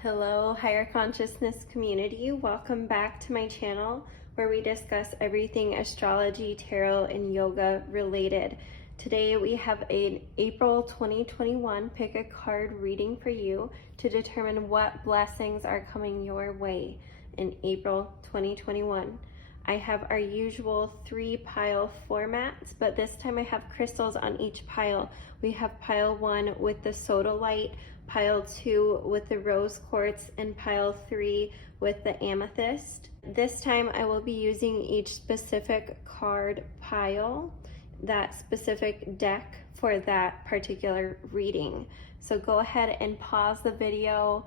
Hello, higher consciousness community. Welcome back to my channel where we discuss everything astrology, tarot, and yoga related. Today we have an April 2021 pick a card reading for you to determine what blessings are coming your way in April 2021. I have our usual 3-pile formats, but this time I have crystals on each pile. We have pile 1 with the Sodalite, pile 2 with the rose quartz, and pile 3 with the amethyst. This time I will be using each specific card pile, that specific deck for that particular reading. So go ahead and pause the video,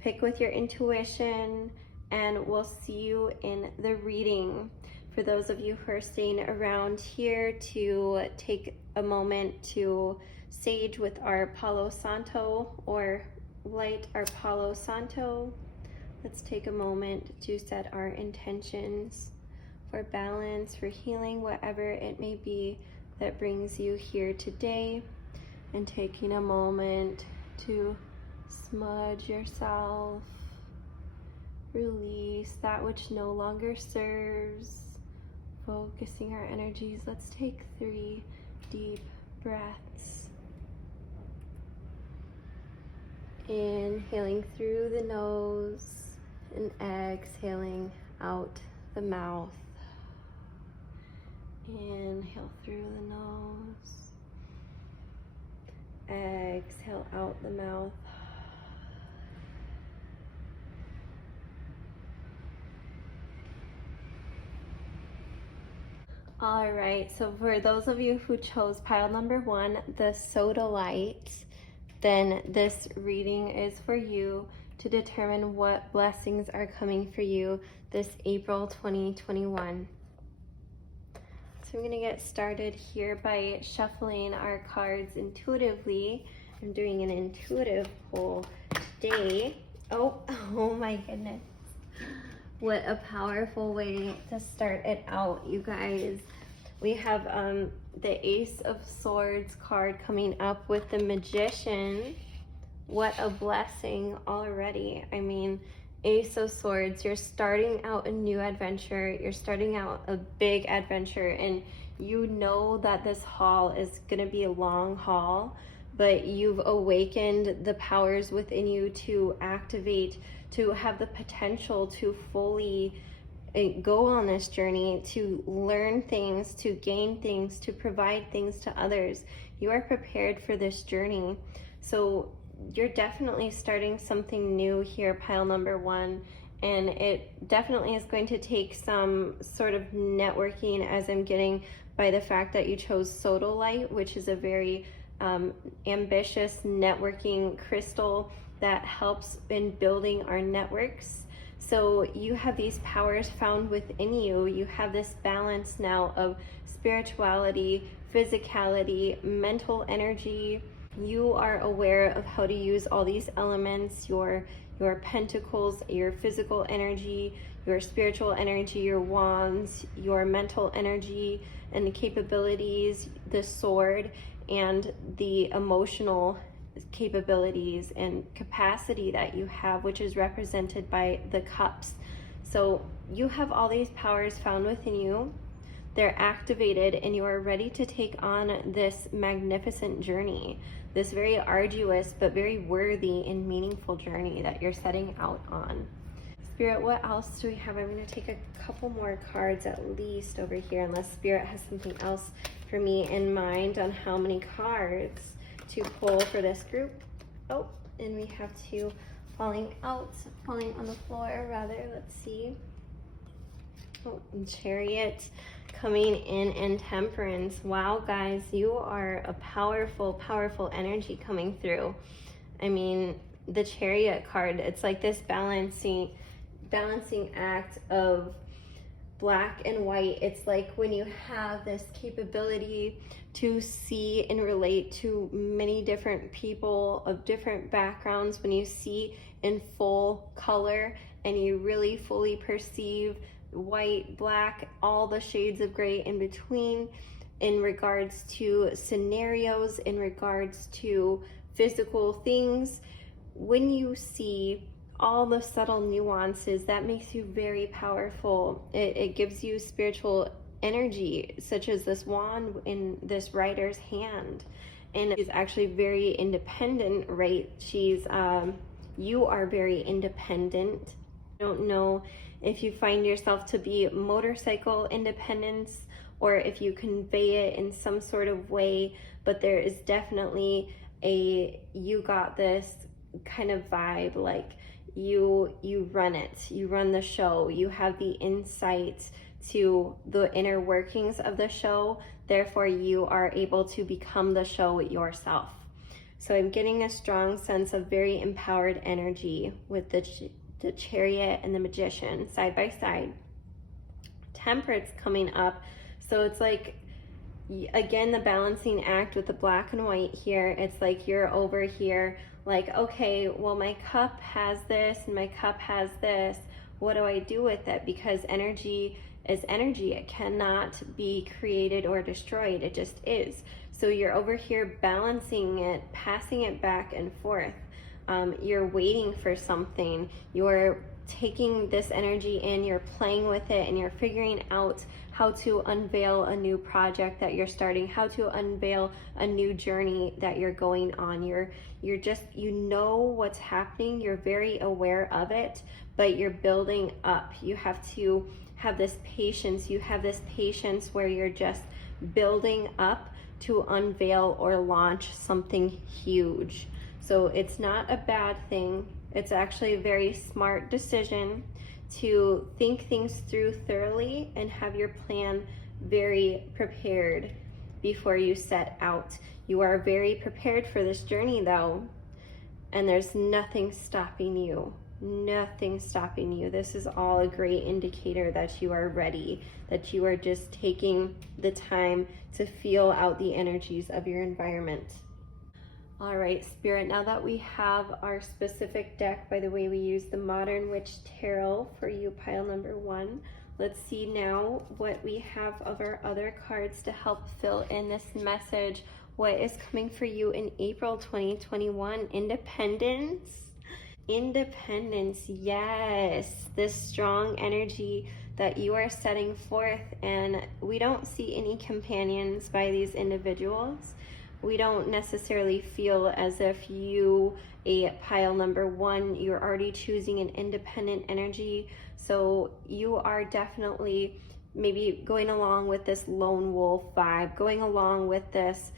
pick with your intuition, and we'll see you in the reading. For those of you who are staying around here to take a moment to sage with our Palo Santo or light our Palo Santo, let's take a moment to set our intentions for balance, for healing, whatever it may be that brings you here today, and taking a moment to smudge yourself, release that which no longer serves, focusing our energies. Let's take 3 deep breaths. Inhaling through the nose and exhaling out the mouth. Inhale through the nose, exhale out the mouth. All right, so for those of you who chose pile number 1, the Sodalite, then this reading is for you to determine what blessings are coming for you this April 2021. So I'm gonna get started here by shuffling our cards intuitively. I'm doing an intuitive pull today. Oh my goodness. What a powerful way to start it out, you guys. We have the Ace of Swords card coming up with the Magician. What a blessing already. I mean, Ace of Swords, you're starting out a new adventure. You're starting out a big adventure, and you know that this haul is gonna be a long haul, but you've awakened the powers within you to activate, to have the potential to fully go on this journey, to learn things, to gain things, to provide things to others. You are prepared for this journey. So you're definitely starting something new here, pile number 1. And it definitely is going to take some sort of networking, as I'm getting by the fact that you chose Sodalite, which is a very ambitious networking crystal that helps in building our networks. So you have these powers found within you. You have this balance now of spirituality, physicality, mental energy. You are aware of how to use all these elements, your pentacles, your physical energy, your spiritual energy, your wands, your mental energy and the capabilities, the sword, and the emotional capabilities and capacity that you have, which is represented by the cups. So you have all these powers found within you. They're activated, and you are ready to take on this magnificent journey, this very arduous but very worthy and meaningful journey that you're setting out on. Spirit, what else do we have? I'm going to take a couple more cards at least over here, unless Spirit has something else for me in mind on how many cards to pull for this group. Oh, and we have 2 falling on the floor rather. Let's see. Oh, and Chariot coming in Temperance. Wow, guys, you are a powerful, powerful energy coming through. I mean, the Chariot card, it's like this balancing act of black and white. It's like when you have this capability to see and relate to many different people of different backgrounds, when you see in full color and you really fully perceive white, black, all the shades of gray in between, in regards to scenarios, in regards to physical things, when you see all the subtle nuances, that makes you very powerful. It gives you spiritual energy, such as this wand in this writer's hand. And she's actually very independent, right? You are very independent. I don't know if you find yourself to be motorcycle independence or if you convey it in some sort of way, but there is definitely a you got this kind of vibe. Like you run it, you run the show, you have the insight to the inner workings of the show, therefore you are able to become the show yourself. So I'm getting a strong sense of very empowered energy with the Chariot and the Magician side by side. Temperance coming up, so it's like, again, the balancing act with the black and white here. It's like you're over here like, okay, well, my cup has this and my cup has this. What do I do with it? Because energy is energy. It cannot be created or destroyed. It just is. So you're over here balancing it, passing it back and forth. You're waiting for something. You're taking this energy in, you're playing with it, and you're figuring out how to unveil a new project that you're starting, how to unveil a new journey that you're going on. You're just, you know what's happening, you're very aware of it, but you're building up. You have to have this patience. You have this patience where you're just building up to unveil or launch something huge. So it's not a bad thing. It's actually a very smart decision to think things through thoroughly and have your plan very prepared before you set out. You are very prepared for this journey though, and there's nothing stopping you. Nothing stopping you. This is all a great indicator that you are ready, that you are just taking the time to feel out the energies of your environment. All right, Spirit, now that we have our specific deck, by the way, we use the Modern Witch Tarot for you, pile number 1. Let's see now what we have of our other cards to help fill in this message. What is coming for you in April 2021? Independence. Independence, yes. This strong energy that you are setting forth, and we don't see any companions by these individuals. We don't necessarily feel as if you, a pile number 1, you're already choosing an independent energy. So you are definitely maybe going along with this lone wolf vibe, going along with this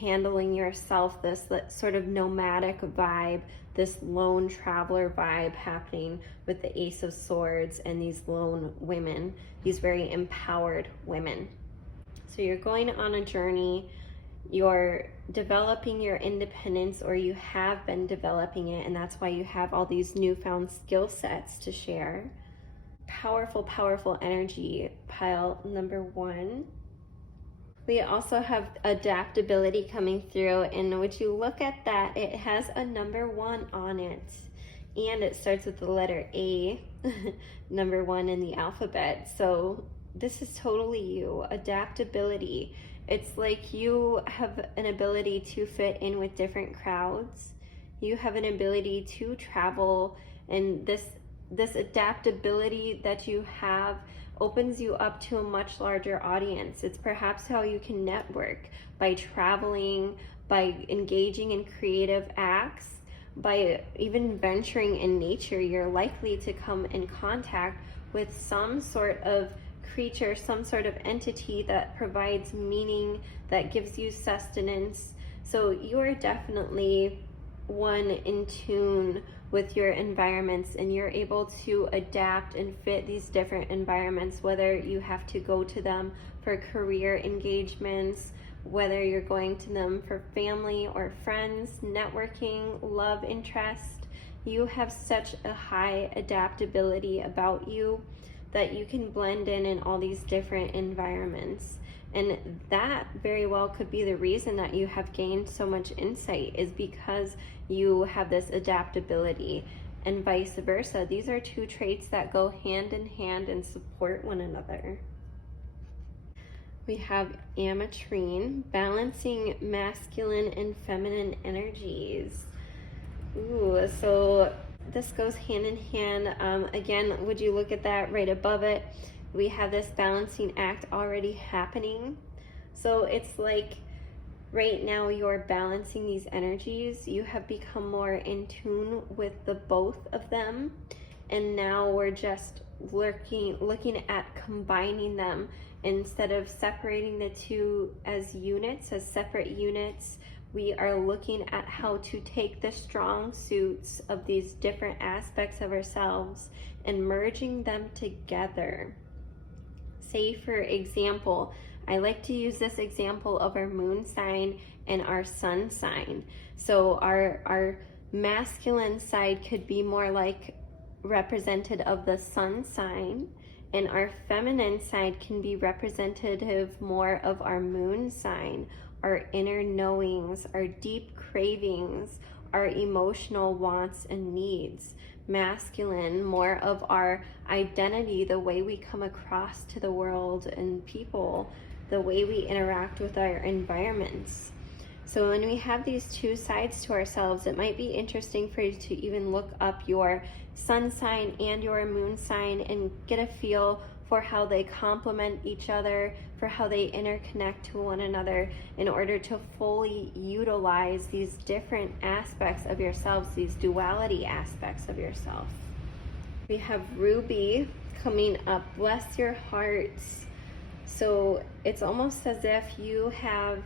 handling yourself, this sort of nomadic vibe, this lone traveler vibe happening with the Ace of Swords and these lone women, these very empowered women. So you're going on a journey. You're developing your independence, or you have been developing it, and that's why you have all these newfound skill sets to share. Powerful, powerful energy, pile number 1. We also have adaptability coming through, and when you look at that, it has a number 1 on it, and it starts with the letter A, number 1 in the alphabet. So this is totally you, adaptability. It's like you have an ability to fit in with different crowds. You have an ability to travel, and this adaptability that you have opens you up to a much larger audience. It's perhaps how you can network, by traveling, by engaging in creative acts, by even venturing in nature. You're likely to come in contact with some sort of creature, some sort of entity that provides meaning, that gives you sustenance. So you're definitely one in tune with your environments, and you're able to adapt and fit these different environments, whether you have to go to them for career engagements, whether you're going to them for family or friends, networking, love interest. You have such a high adaptability about you that you can blend in all these different environments. And that very well could be the reason that you have gained so much insight, is because you have this adaptability, and vice versa. These are two traits that go hand in hand and support one another. We have ametrine, balancing masculine and feminine energies. Ooh, so This goes hand in hand. Again, would you look at that right above it? We have this balancing act already happening. So it's like right now you're balancing these energies. You have become more in tune with the both of them. And now we're just looking at combining them instead of separating the two as units, as separate units. We are looking at how to take the strong suits of these different aspects of ourselves and merging them together. Say, for example, I like to use this example of our moon sign and our sun sign. So our masculine side could be more like representative of the sun sign, and our feminine side can be representative more of our moon sign, our inner knowings, our deep cravings, our emotional wants and needs. Masculine, more of our identity, the way we come across to the world and people, the way we interact with our environments. So when we have these two sides to ourselves, it might be interesting for you to even look up your sun sign and your moon sign and get a feel for how they complement each other, for how they interconnect to one another in order to fully utilize these different aspects of yourselves, these duality aspects of yourself. We have Ruby coming up. Bless your hearts. So it's almost as if you have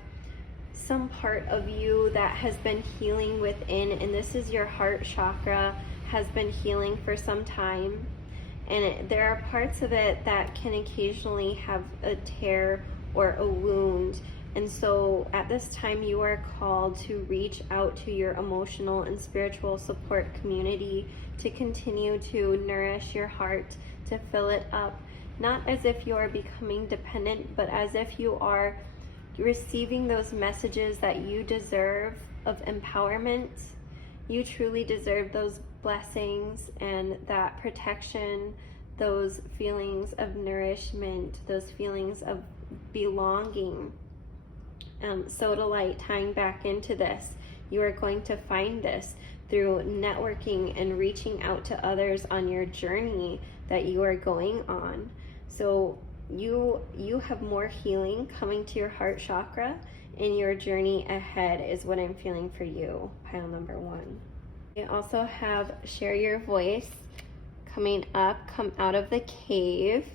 some part of you that has been healing within, and this is your heart chakra, has been healing for some time. And there are parts of it that can occasionally have a tear or a wound. And so at this time, you are called to reach out to your emotional and spiritual support community to continue to nourish your heart, to fill it up, not as if you are becoming dependent, but as if you are receiving those messages that you deserve of empowerment. You truly deserve those blessings and that protection, those feelings of nourishment, those feelings of belonging. Sodalite, tying back into this, you are going to find this through networking and reaching out to others on your journey that you are going on. So you have more healing coming to your heart chakra, and your journey ahead is what I'm feeling for you, pile number 1. We also have share your voice coming up, come out of the cave,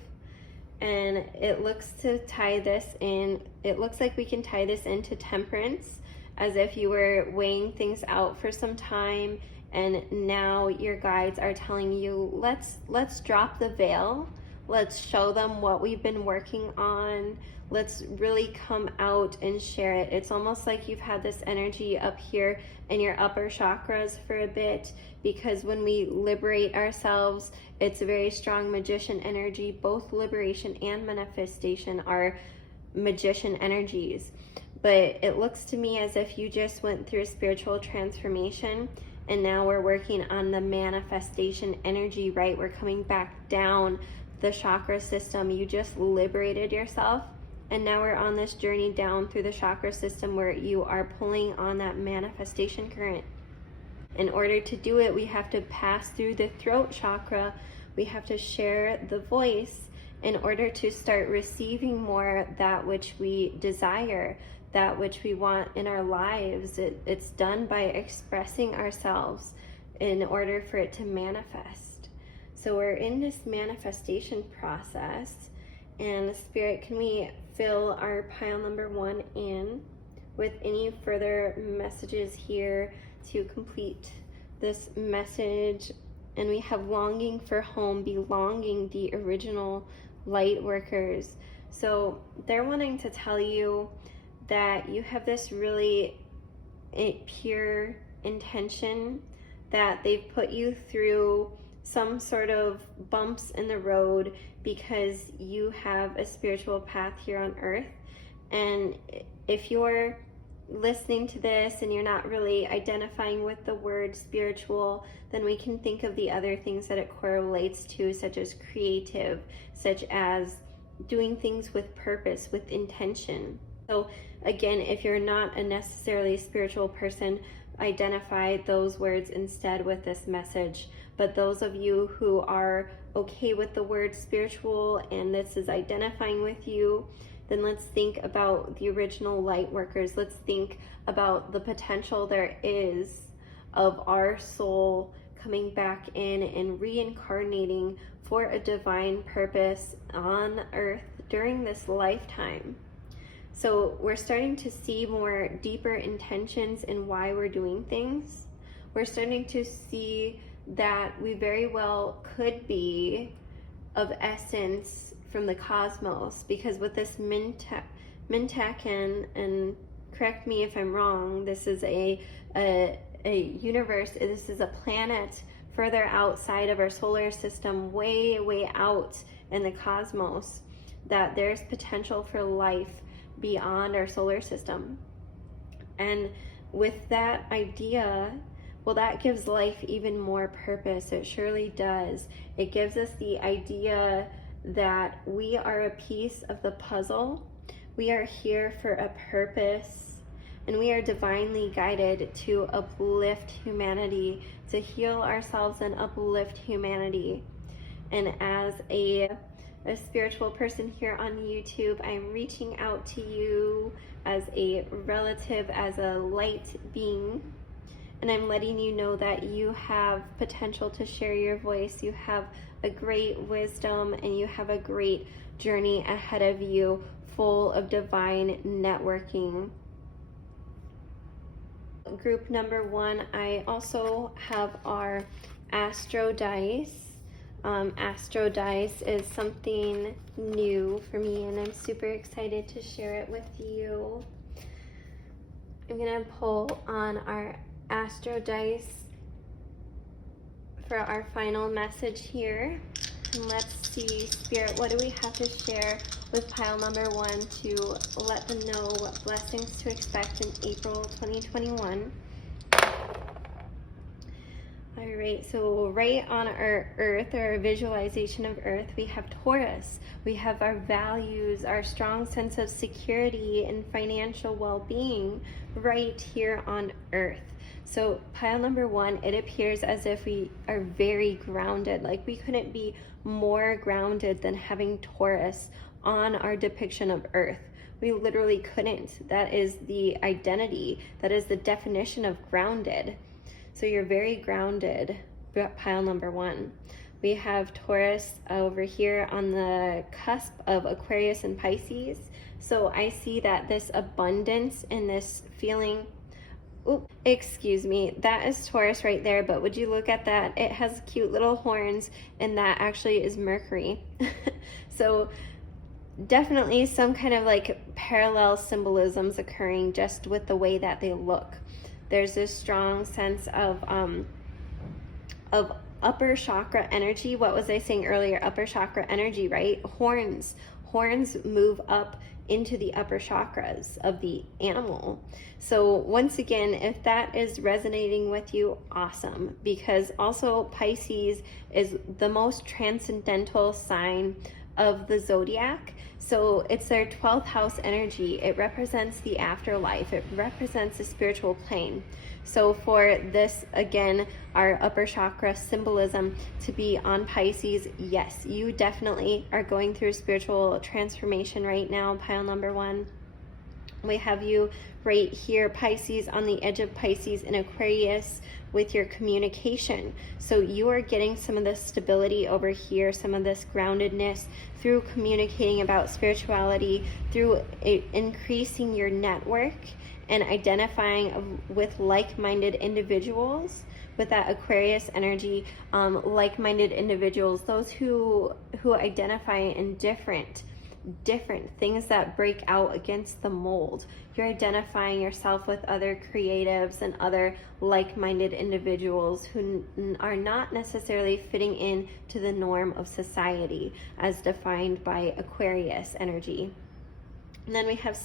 and it looks to tie this in. It looks like we can tie this into temperance, as if you were weighing things out for some time, and now your guides are telling you, let's drop the veil. Let's show them what we've been working on. Let's really come out and share it. It's almost like you've had this energy up here in your upper chakras for a bit, because when we liberate ourselves, it's a very strong magician energy. Both liberation and manifestation are magician energies. But it looks to me as if you just went through a spiritual transformation, and now we're working on the manifestation energy, right? We're coming back down the chakra system. You just liberated yourself, and now we're on this journey down through the chakra system where you are pulling on that manifestation current. In order to do it, we have to pass through the throat chakra. We have to share the voice in order to start receiving more that which we desire, that which we want in our lives. It's done by expressing ourselves in order for it to manifest. So we're in this manifestation process, and Spirit, can we fill our pile number 1 in with any further messages here to complete this message? And we have longing for home, belonging, the original light workers. So they're wanting to tell you that you have this really pure intention, that they've put you through some sort of bumps in the road because you have a spiritual path here on earth. And if you're listening to this and you're not really identifying with the word spiritual, then we can think of the other things that it correlates to, such as creative, such as doing things with purpose, with intention. So again, if you're not a necessarily spiritual person, identify those words instead with this message. But those of you who are okay with the word spiritual and this is identifying with you, then let's think about the original light workers. Let's think about the potential there is of our soul coming back in and reincarnating for a divine purpose on earth during this lifetime. So we're starting to see more deeper intentions in why we're doing things. We're starting to see that we very well could be of essence from the cosmos, because with this Mintakan, and correct me if I'm wrong, this is a universe, this is a planet further outside of our solar system, way out in the cosmos, that there's potential for life beyond our solar system. And with that idea, well, that gives life even more purpose. It surely does. It gives us the idea that we are a piece of the puzzle. We are here for a purpose, and we are divinely guided to uplift humanity, to heal ourselves and uplift humanity. And as a spiritual person here on YouTube, I'm reaching out to you as a relative, as a light being, and I'm letting you know that you have potential to share your voice. You have a great wisdom and you have a great journey ahead of you, full of divine networking. Group number 1, I also have our Astro Dice. Astro Dice is something new for me, and I'm super excited to share it with you. I'm going to pull on our Astro Dice for our final message here. And let's see, Spirit, what do we have to share with pile number 1 to let them know what blessings to expect in April 2021? All right, so right on our Earth, our visualization of Earth, we have Taurus. We have our values, our strong sense of security and financial well-being right here on Earth. So pile number 1, it appears as if we are very grounded. Like we couldn't be more grounded than having Taurus on our depiction of Earth. We literally couldn't. That is the identity. That is the definition of grounded. So you're very grounded, pile number 1. We have Taurus over here on the cusp of Aquarius and Pisces. So I see that this abundance and this feeling, excuse me, that is Taurus right there, but would you look at that? It has cute little horns, and that actually is Mercury. So definitely some kind of like parallel symbolisms occurring just with the way that they look. There's this strong sense of upper chakra energy. What was I saying earlier? Upper chakra energy, right? Horns move up into the upper chakras of the animal. So once again, if that is resonating with you, awesome, because also Pisces is the most transcendental sign of the zodiac. So it's their 12th house energy. It represents the afterlife. It represents the spiritual plane. So for this, again, our upper chakra symbolism to be on Pisces, yes, you definitely are going through spiritual transformation right now, pile number 1. We have you right here, Pisces, on the edge of Pisces in Aquarius with your communication. So you are getting some of this stability over here, some of this groundedness through communicating about spirituality, through increasing your network and identifying with like-minded individuals with that Aquarius energy, like-minded individuals, those who identify in different things that break out against the mold. You're identifying yourself with other creatives and other like-minded individuals who are not necessarily fitting in to the norm of society as defined by Aquarius energy. And then we have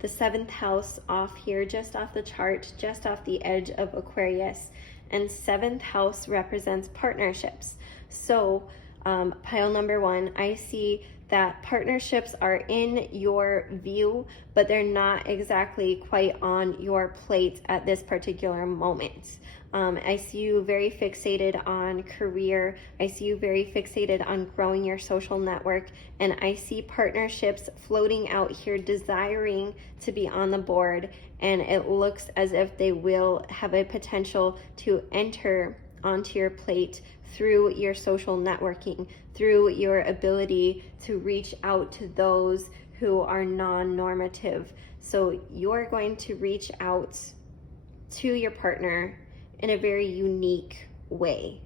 the seventh house off here, just off the chart, just off the edge of Aquarius. And 7th house represents partnerships. So pile number 1, I see that partnerships are in your view, but they're not exactly quite on your plate at this particular moment. I see you very fixated on career. I see you very fixated on growing your social network. And I see partnerships floating out here desiring to be on the board. And it looks as if they will have a potential to enter onto your plate through your social networking, through your ability to reach out to those who are non-normative. So you're going to reach out to your partner in a very unique way.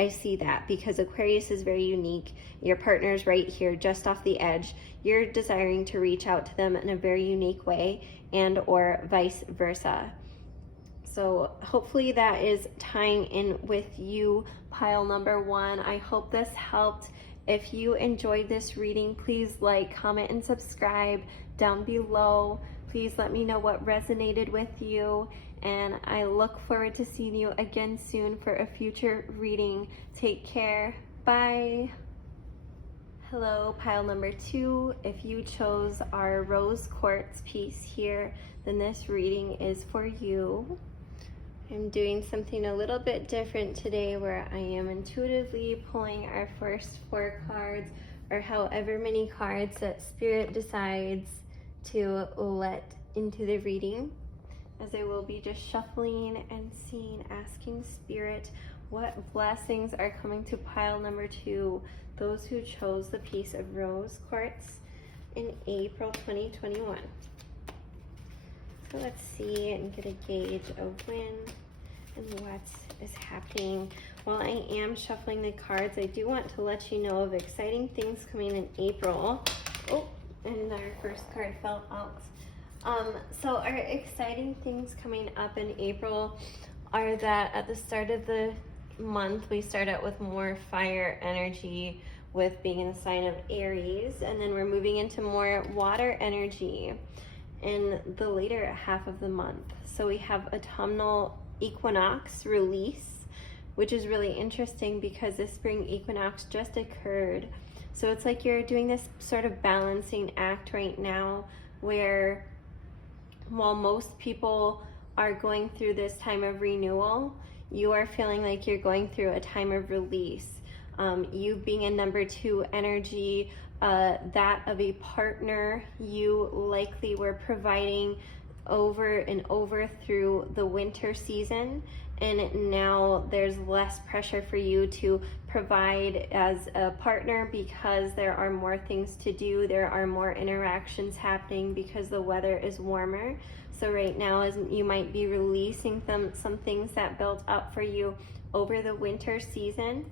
I see that because Aquarius is very unique. Your partner's right here, just off the edge. You're desiring to reach out to them in a very unique way, and or vice versa. So hopefully that is tying in with you, pile number one. I hope this helped. If you enjoyed this reading, please like, comment, and subscribe down below. Please let me know what resonated with you, and I look forward to seeing you again soon for a future reading. Take care. Bye. Hello, pile number two. If you chose our rose quartz piece here, then this reading is for you. I'm doing something a little bit different today where I am intuitively pulling our first 4 cards, or however many cards that Spirit decides to let into the reading, as I will be just shuffling and seeing, asking Spirit what blessings are coming to pile number 2, those who chose the piece of rose quartz in April 2021. So let's see and get a gauge of when and what is happening. While I am shuffling the cards, I do want to let you know of exciting things coming in April. Oh, and our first card fell out. So our exciting things coming up in April are that at the start of the month, we start out with more fire energy with being in the sign of Aries, and then we're moving into more water energy in the later half of the month. So we have autumnal equinox release, which is really interesting because the spring equinox just occurred. So it's like you're doing this sort of balancing act right now where, while most people are going through this time of renewal, you are feeling like you're going through a time of release. You being in number 2 energy, that of a partner, you likely were providing over and over through the winter season, and now there's less pressure for you to provide as a partner because there are more things to do, there are more interactions happening because the weather is warmer. So right now, as you might be releasing some things that built up for you over the winter season.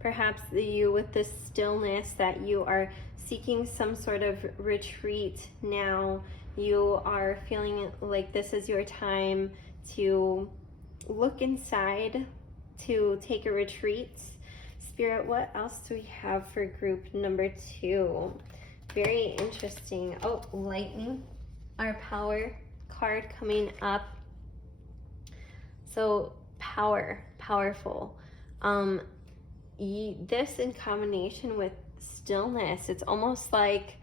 Perhaps you, with the stillness, that you are seeking some sort of retreat now. You are feeling like this is your time to look inside, to take a retreat. Spirit, what else do we have for group number 2? Very interesting. Oh, lightning, our power card coming up. So powerful. This in combination with stillness, it's almost like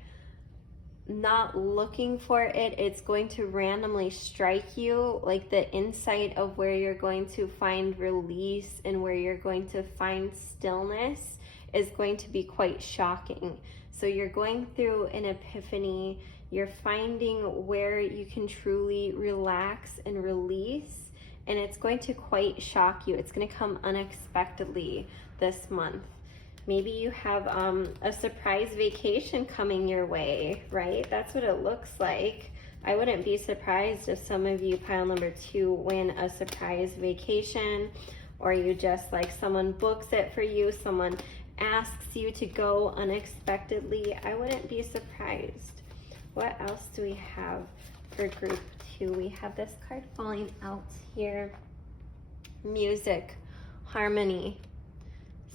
not looking for it, it's going to randomly strike you, like the insight of where you're going to find release and where you're going to find stillness is going to be quite shocking. So you're going through an epiphany, you're finding where you can truly relax and release, and it's going to quite shock you. It's going to come unexpectedly this month. Maybe you have a surprise vacation coming your way, right? That's what it looks like. I wouldn't be surprised if some of you, pile number 2, win a surprise vacation, or you just, like, someone books it for you, someone asks you to go unexpectedly. I wouldn't be surprised. What else do we have for group 2? We have this card falling out here. Music, harmony.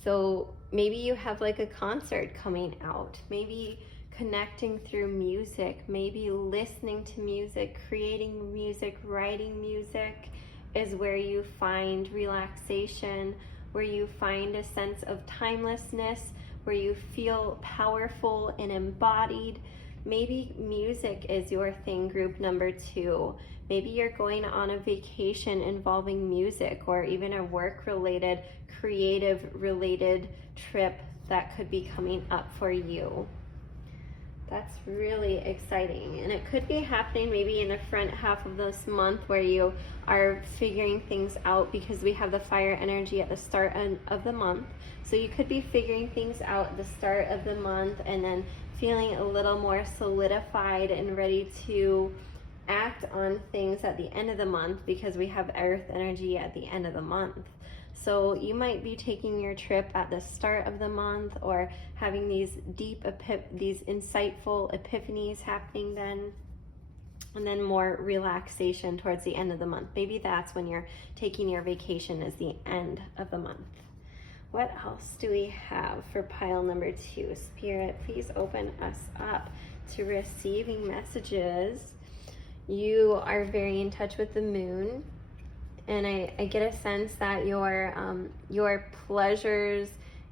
So maybe you have like a concert coming out, maybe connecting through music, maybe listening to music, creating music, writing music is where you find relaxation, where you find a sense of timelessness, where you feel powerful and embodied. Maybe music is your thing, group number 2. Maybe you're going on a vacation involving music, or even a work-related, creative-related trip that could be coming up for you. That's really exciting, and it could be happening maybe in the front half of this month, where you are figuring things out, because we have the fire energy at the start of the month. So you could be figuring things out at the start of the month, and then feeling a little more solidified and ready to act on things at the end of the month, because we have earth energy at the end of the month. So you might be taking your trip at the start of the month, or having these deep, these insightful epiphanies happening then, and then more relaxation towards the end of the month. Maybe that's when you're taking your vacation, is the end of the month. What else do we have for pile number 2? Spirit, please open us up to receiving messages. You are very in touch with the moon. And I get a sense that your pleasures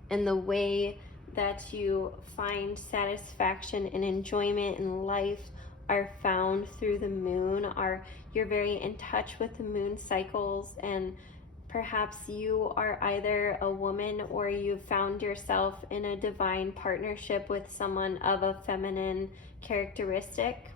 and the way that you find satisfaction and enjoyment in life are found through the moon. You're very in touch with the moon cycles, and perhaps you are either a woman, or you found yourself in a divine partnership with someone of a feminine characteristic.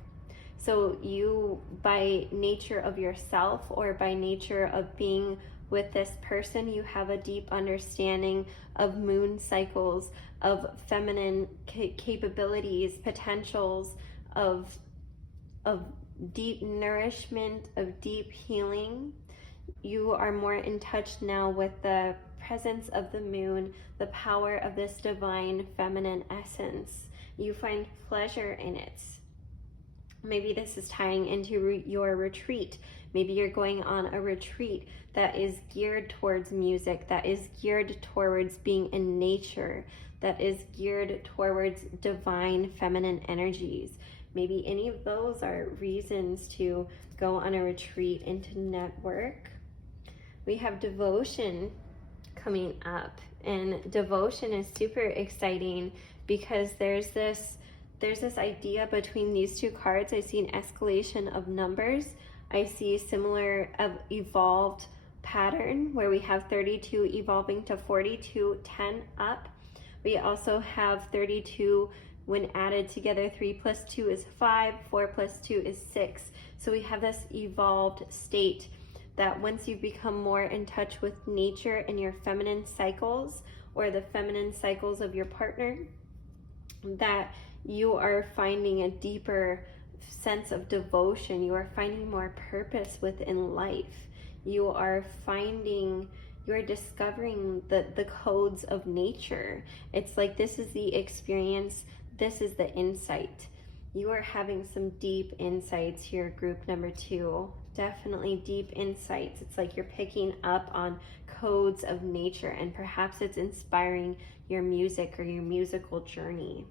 So you, by nature of yourself, or by nature of being with this person, you have a deep understanding of moon cycles, of feminine capabilities, potentials, of deep nourishment, of deep healing. You are more in touch now with the presence of the moon, the power of this divine feminine essence. You find pleasure in it. Maybe this is tying into your retreat. Maybe you're going on a retreat that is geared towards music, that is geared towards being in nature, that is geared towards divine feminine energies. Maybe any of those are reasons to go on a retreat and to network. We have devotion coming up, and devotion is super exciting, because there's this idea between these 2 cards. I see an escalation of numbers. I see similar evolved pattern, where we have 32 evolving to 42, 10 up. We also have 32 when added together. 3 plus 2 is 5, 4 plus 2 is 6. So we have this evolved state that once you become more in touch with nature and your feminine cycles, or the feminine cycles of your partner, that you are finding a deeper sense of devotion. You are finding more purpose within life. You are discovering the codes of nature. It's like, this is the experience, this is the insight. You are having some deep insights here, group number 2. Definitely deep insights. It's like you're picking up on codes of nature, and perhaps it's inspiring your music or your musical journey.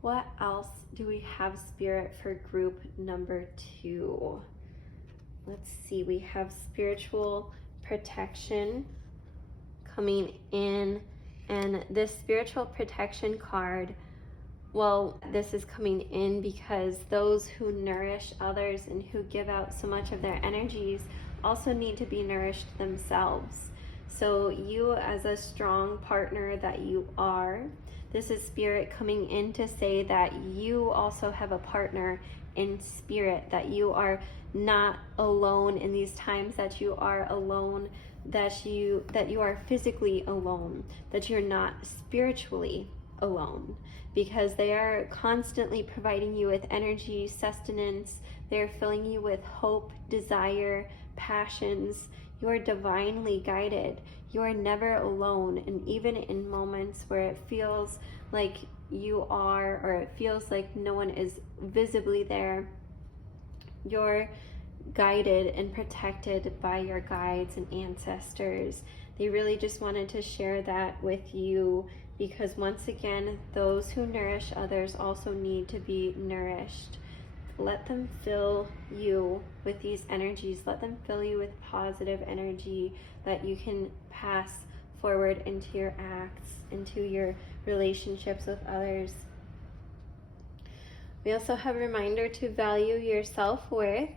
What else do we have, Spirit, for group number 2? Let's see, we have spiritual protection coming in, and this spiritual protection card, well, this is coming in because those who nourish others and who give out so much of their energies also need to be nourished themselves. So you, as a strong partner that you are, this is Spirit coming in to say that you also have a partner in spirit, that you are not alone in these times that you are alone, that you are physically alone, that you're not spiritually alone, because they are constantly providing you with energy, sustenance. They're filling you with hope, desire, passions. You are divinely guided. You are never alone. And even in moments where it feels like you are, or it feels like no one is visibly there, you're guided and protected by your guides and ancestors. They really just wanted to share that with you, because once again, those who nourish others also need to be nourished. Let them fill you with these energies. Let them fill you with positive energy that you can pass forward into your acts, into your relationships with others. We also have a reminder to value your self-worth.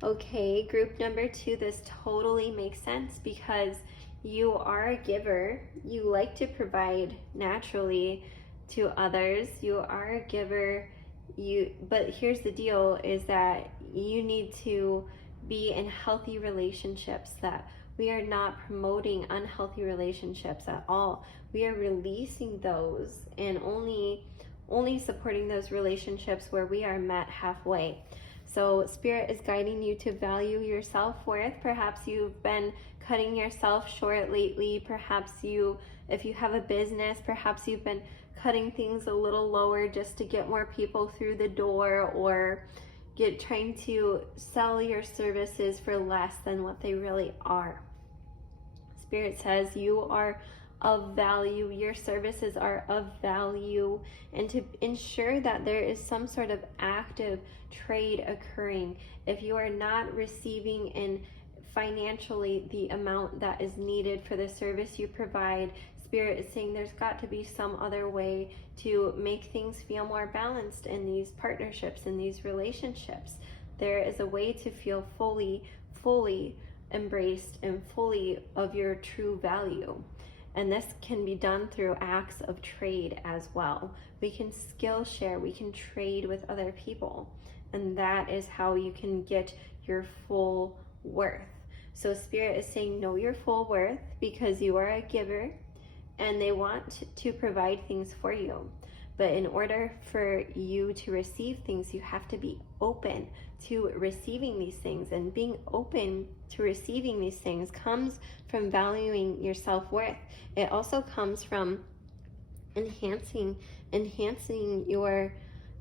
Okay, group number 2, this totally makes sense because you are a giver. You like to provide naturally to others. You are a giver. But here's the deal, is that you need to be in healthy relationships, that we are not promoting unhealthy relationships at all. We are releasing those and only supporting those relationships where we are met halfway. So Spirit is guiding you to value your self-worth. Perhaps you've been cutting yourself short lately. Perhaps if you have a business, perhaps you've been cutting things a little lower just to get more people through the door, or trying to sell your services for less than what they really are. Spirit says you are of value, your services are of value, and to ensure that there is some sort of active trade occurring. If you are not receiving in financially the amount that is needed for the service you provide, Spirit is saying there's got to be some other way to make things feel more balanced in these partnerships, in these relationships. There is a way to feel fully embraced and fully of your true value. And this can be done through acts of trade as well. We can skill share, we can trade with other people. And that is how you can get your full worth. So Spirit is saying know your full worth, because you are a giver and they want to provide things for you. But in order for you to receive things, you have to be open to receiving these things. And being open to receiving these things comes from valuing your self-worth. It also comes from enhancing your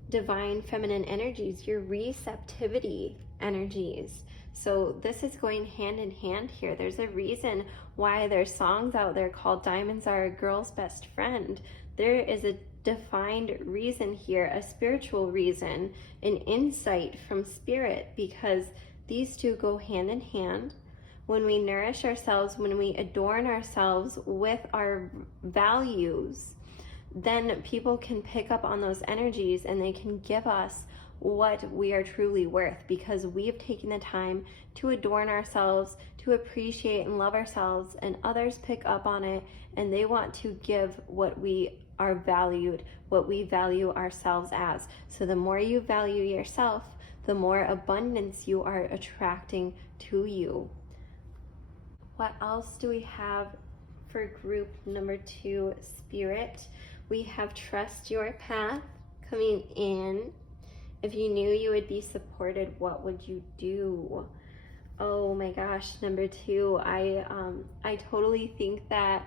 divine feminine energies, your receptivity energies. So this is going hand in hand here. There's a reason why there's songs out there called Diamonds Are a Girl's Best Friend. There is a defined reason here, a spiritual reason, an insight from Spirit, because these two go hand in hand. When we nourish ourselves, when we adorn ourselves with our values, then people can pick up on those energies and they can give us what we are truly worth, because we've taken the time to adorn ourselves, to appreciate and love ourselves, and others pick up on it and they want to give what we are valued, what we value ourselves as. So the more you value yourself, the more abundance you are attracting to you. What else do we have for group number 2, Spirit? We have Trust Your Path coming in. If you knew you would be supported, what would you do? Oh my gosh, number 2, I totally think that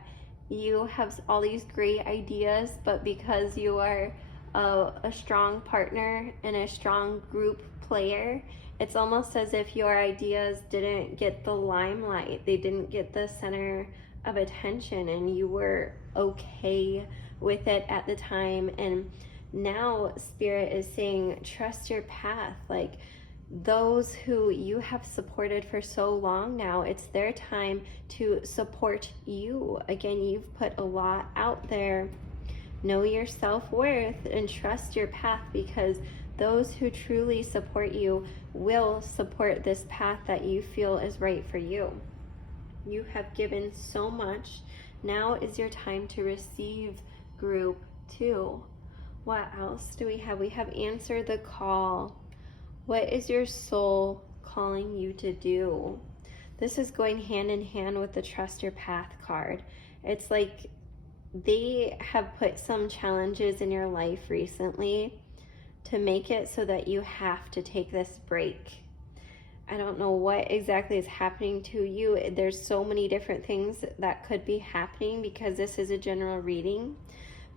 you have all these great ideas, but because you are a strong partner and a strong group player, it's almost as if your ideas didn't get the limelight. They didn't get the center of attention, and you were okay with it at the time. And now Spirit is saying, trust your path. Like those who you have supported for so long now, it's their time to support you. Again, you've put a lot out there. Know your self-worth and trust your path, because those who truly support you will support this path that you feel is right for you. You have given so much. Now is your time to receive, group 2. What else do we have? We have Answer the Call. What is your soul calling you to do? This is going hand in hand with the Trust Your Path card. It's like they have put some challenges in your life recently to make it so that you have to take this break. I don't know what exactly is happening to you. There's so many different things that could be happening because this is a general reading.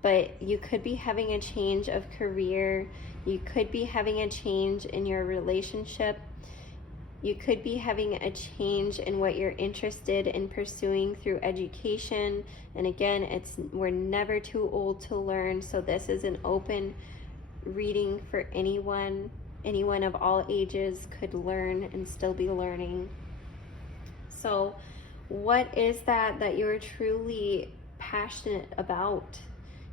But you could be having a change of career. You could be having a change in your relationship. You could be having a change in what you're interested in pursuing through education. And again, we're never too old to learn. So this is an open reading for anyone. Anyone of all ages could learn and still be learning. So What is that you're truly passionate about?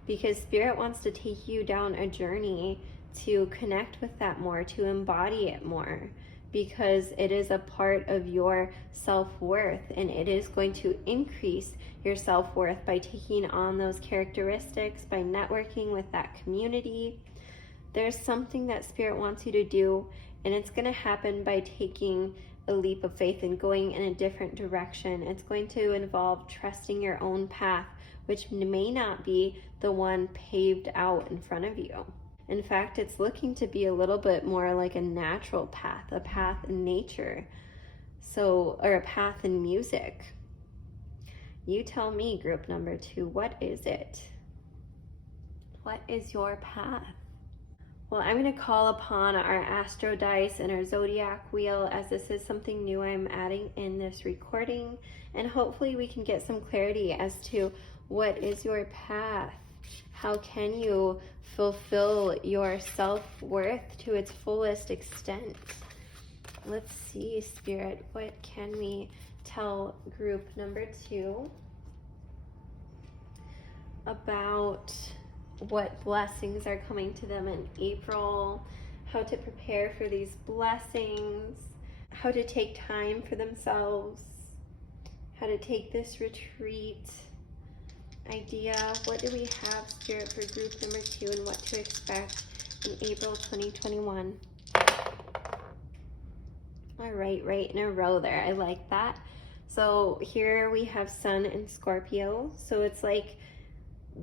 Because Spirit wants to take you down a journey to connect with that more, to embody it more, because it is a part of your self-worth, and it is going to increase your self-worth by taking on those characteristics, by networking with that community. There's something that Spirit wants you to do, and it's going to happen by taking a leap of faith and going in a different direction. It's going to involve trusting your own path, which may not be the one paved out in front of you. In fact, it's looking to be a little bit more like a natural path, a path in nature, or a path in music. You tell me, group number 2, what is it? What is your path? Well, I'm going to call upon our astro dice and our zodiac wheel, as this is something new I'm adding in this recording, and hopefully we can get some clarity as to what is your path. How can you fulfill your self-worth to its fullest extent? Let's see, Spirit, what can we tell group number 2 about what blessings are coming to them in April, how to prepare for these blessings, how to take time for themselves, how to take this retreat idea. What do we have, Spirit, for group number 2, and what to expect in April 2021? All right, right in a row there. I like that. So here we have Sun and Scorpio. So it's like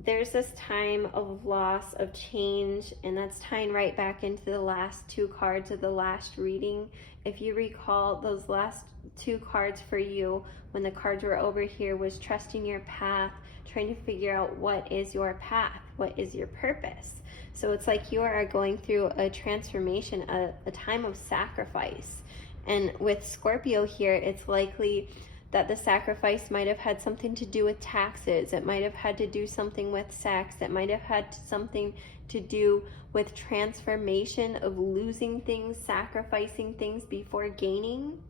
there's this time of loss, of change, and that's tying right back into the last 2 cards of the last reading. If you recall, those last 2 cards for you, when the cards were over here, was trusting your path, trying to figure out what is your path, what is your purpose. So it's like you are going through a transformation, a time of sacrifice. And with Scorpio here, it's likely that the sacrifice might have had something to do with taxes. It might have had to do something with sex. It might have had something to do with transformation, of losing things, sacrificing things before gaining.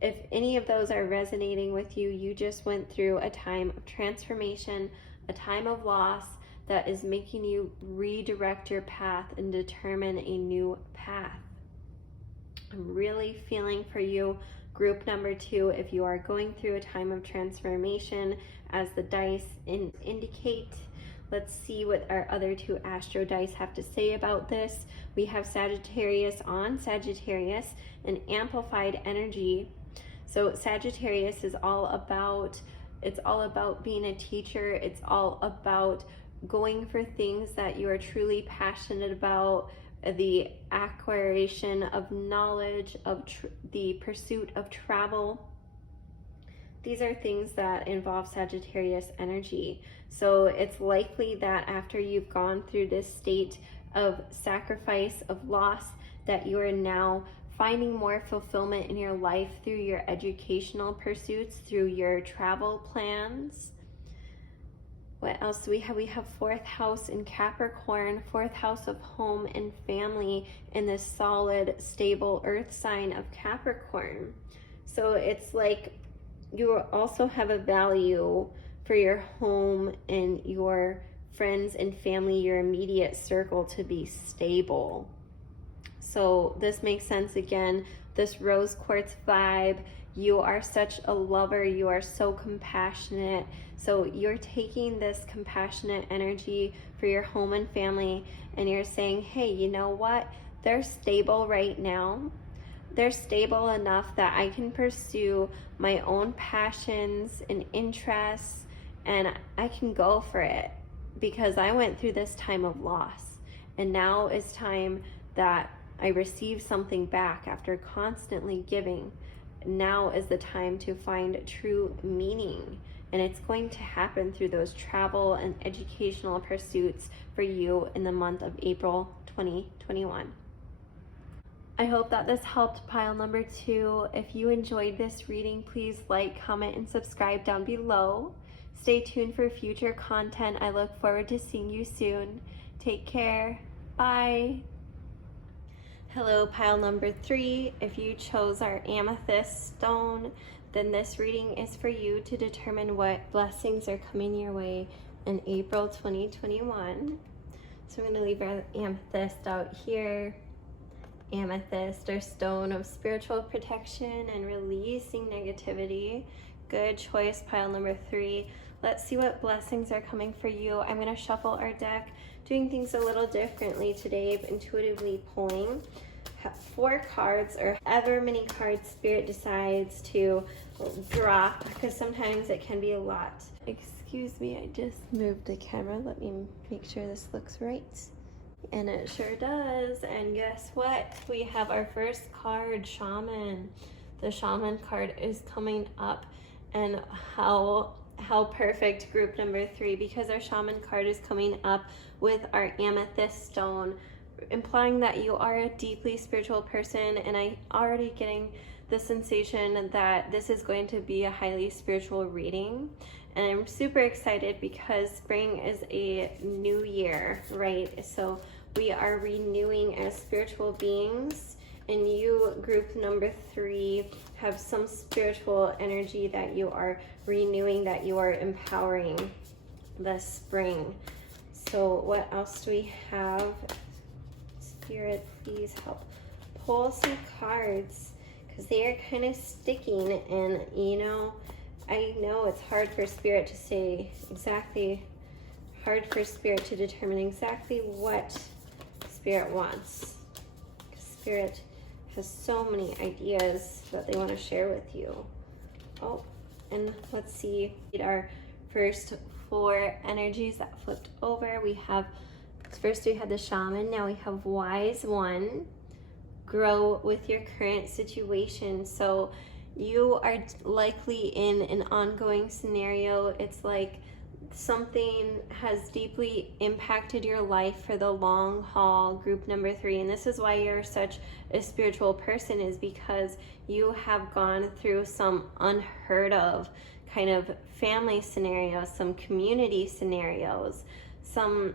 If any of those are resonating with you, you just went through a time of transformation, a time of loss that is making you redirect your path and determine a new path. I'm really feeling for you, group number 2, if you are going through a time of transformation, as the dice indicate. Let's see what our other 2 astro dice have to say about this. We have Sagittarius on Sagittarius, an amplified energy. So Sagittarius is all about being a teacher. It's all about going for things that you are truly passionate about, the acquisition of knowledge, of the pursuit of travel. These are things that involve Sagittarius energy. So it's likely that after you've gone through this state of sacrifice, of loss, that you are now finding more fulfillment in your life through your educational pursuits, through your travel plans. What else do we have? We have 4th house in Capricorn, 4th house of home and family in this solid, stable earth sign of Capricorn. So it's like you also have a value for your home and your friends and family, your immediate circle, to be stable. So this makes sense again, this rose quartz vibe. You are such a lover, you are so compassionate. So you're taking this compassionate energy for your home and family, and you're saying, hey, you know what? They're stable right now. They're stable enough that I can pursue my own passions and interests, and I can go for it because I went through this time of loss. And now is time that I receive something back after constantly giving. Now is the time to find true meaning. And it's going to happen through those travel and educational pursuits for you in the month of April 2021. I hope that this helped pile number 2. If you enjoyed this reading, please like, comment, and subscribe down below. Stay tuned for future content. I look forward to seeing you soon. Take care. Bye. Hello, pile number 3. If you chose our amethyst stone, then this reading is for you to determine what blessings are coming your way in April 2021. So I'm going to leave our amethyst out here. Amethyst, our stone of spiritual protection and releasing negativity. Good choice, pile number 3. Let's see what blessings are coming for you. I'm going to shuffle our deck, doing things a little differently today, intuitively pulling 4 cards or however many cards Spirit decides to drop, because sometimes it can be a lot. Excuse me, I just moved the camera. Let me make sure this looks right. And it sure does. And guess what? We have our first card, Shaman. The Shaman card is coming up, and how perfect, group number 3, because our Shaman card is coming up with our amethyst stone, implying that you are a deeply spiritual person. And I'm already getting the sensation that this is going to be a highly spiritual reading. And I'm super excited because spring is a new year, right? So we are renewing as spiritual beings, and you, group number 3, have some spiritual energy that you are renewing, that you are empowering this spring. So what else do we have? Spirit, please help pull some cards, because they are kind of sticking, and I know it's hard for Spirit to say exactly, hard for Spirit to determine exactly what Spirit wants. Spirit has so many ideas that they want to share with you. Oh, and let's see our first 4 energies that flipped over. We have, first we had the Shaman, now we have Wise One. Grow with your current situation. So you are likely in an ongoing scenario. It's like something has deeply impacted your life for the long haul, group number 3. And this is why you're such a spiritual person, is because you have gone through some unheard of kind of family scenarios, some community scenarios, some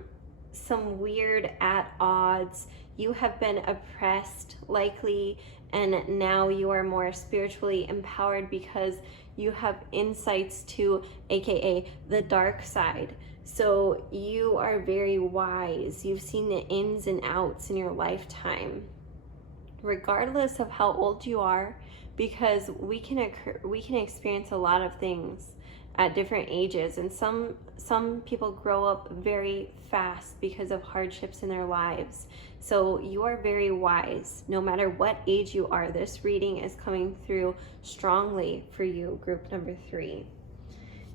weird at odds. You have been oppressed likely, and now you are more spiritually empowered because you have insights to, aka the dark side. So you are very wise. You've seen the ins and outs in your lifetime, regardless of how old you are, because we can experience a lot of things at different ages, and some people grow up very fast because of hardships in their lives. So you are very wise no matter what age you are. This reading is coming through strongly for you, group number 3.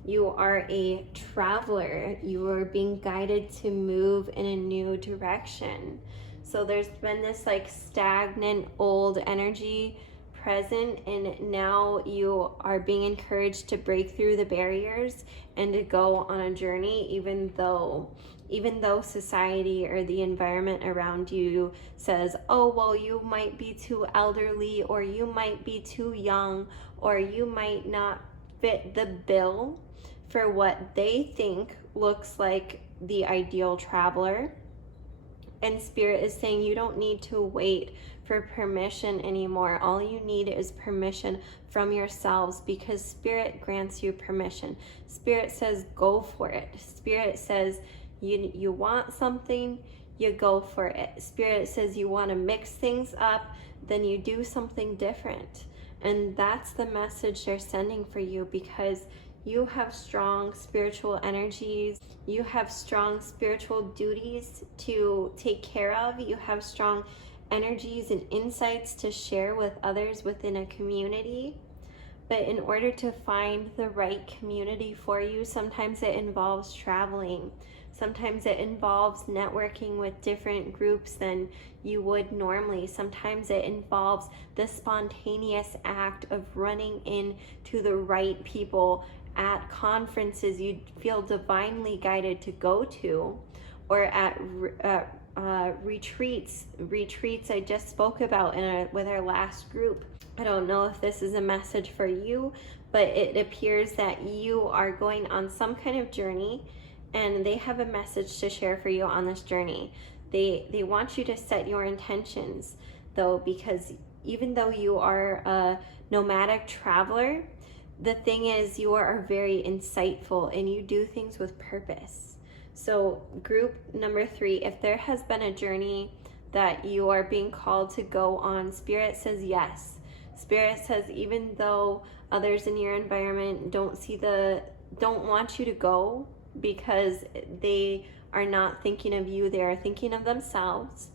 You are a traveler. You are being guided to move in a new direction. So there's been this like stagnant old energy present, and now you are being encouraged to break through the barriers and to go on a journey, even though society or the environment around you says, oh, well, you might be too elderly, or you might be too young, or you might not fit the bill for what they think looks like the ideal traveler. And Spirit is saying you don't need to wait for permission anymore. All you need is permission from yourselves, because Spirit grants you permission. Spirit says go for it. Spirit says you want something, you go for it. Spirit says you want to mix things up, then you do something different. And that's the message they're sending for you, because you have strong spiritual energies. You have strong spiritual duties to take care of. You have strong energies and insights to share with others within a community. But in order to find the right community for you, sometimes it involves traveling. Sometimes it involves networking with different groups than you would normally. Sometimes it involves the spontaneous act of running into the right people at conferences you feel divinely guided to go to, or at retreats I just spoke about with our last group. I don't know if this is a message for you, but it appears that you are going on some kind of journey, and they have a message to share for you on this journey. They want you to set your intentions, though, because even though you are a nomadic traveler, the thing is, you are very insightful and you do things with purpose. So group number 3, if there has been a journey that you are being called to go on, Spirit says yes. Spirit says even though others in your environment don't want you to go because they are not thinking of you, they are thinking of themselves.